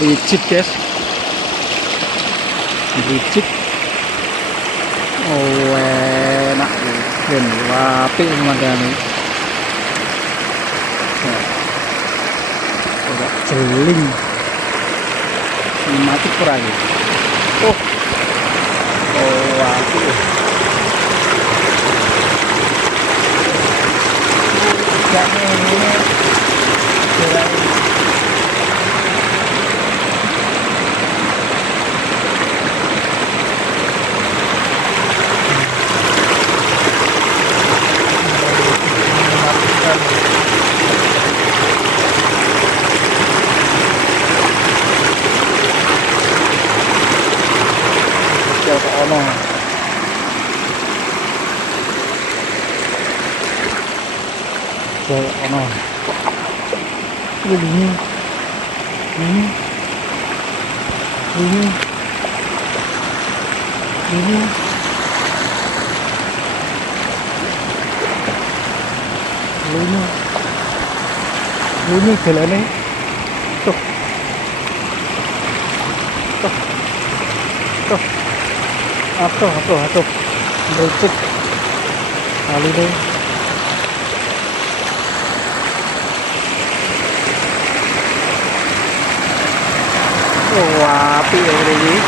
rigid guys, rigid. Oh enak dan wapi pemandangan. Agak jeling, mati kurang. Oh wapi. Ini ini jalannya tuh atuh berucuk kali deh. Oh api ya ini.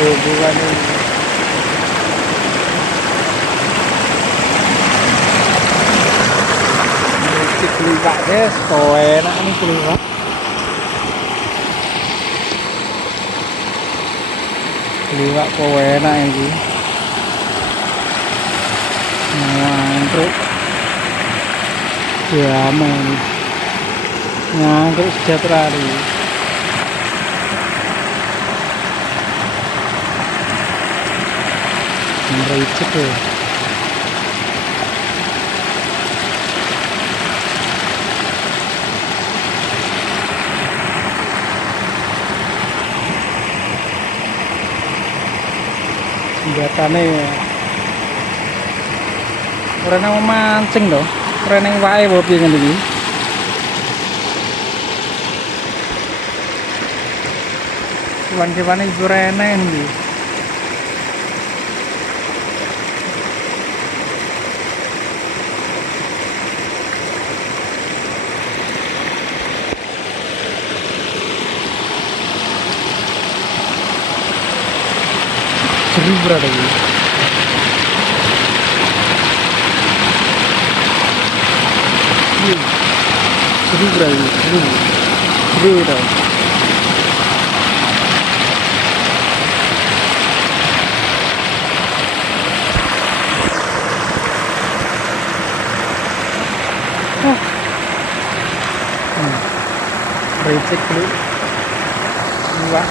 Bukan ini. Keliwak guys, oh enak nih keliwak. Keliwak kok enak ini. Ngangkruk. Jaman. Ngangkruk sejahtera nih. Rigid ya. Senjatane ora nang mancing lho, ora nang wae wae piye ngene iki. Wan-wane iku renen iki. Seru berada ini. Seru berada ini. Seru itu. Recek dulu. Dua.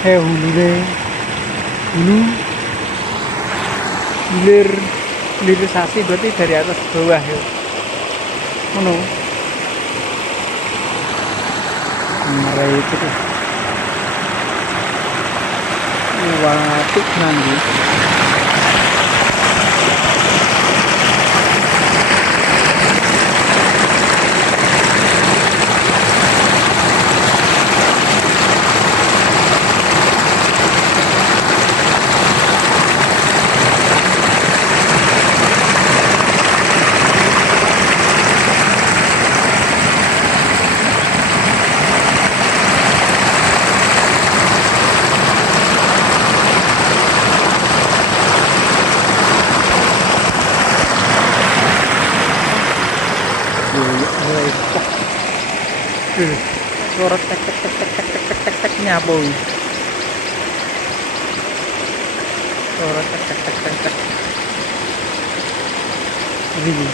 Hulu deh, hilirisasi berarti dari atas ke bawah ya. Mana? Mereka itu. Watik nanti. Waduh, suara tek tek tek tek tek tek tek tek tek nyapu. Suara tek tek tek tek tek. Ini.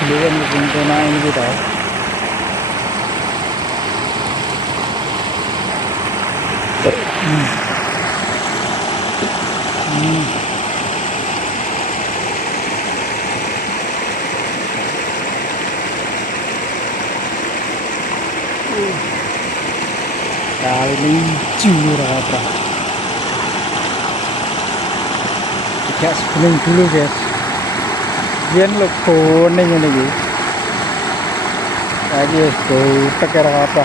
Kemudian rencana ini kita kali ini jurang apa tidak sebelum dulu guys biar lo kuning ini guys lagi teker apa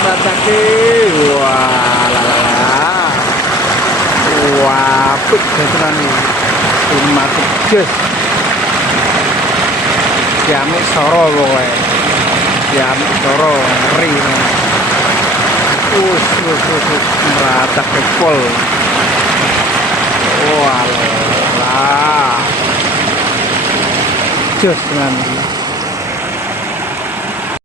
meracaki wah lalala wah put beneran nih mati guys Ciamik soro pokoknya Ciamik soro ngeri meracak kepol walah jos tenan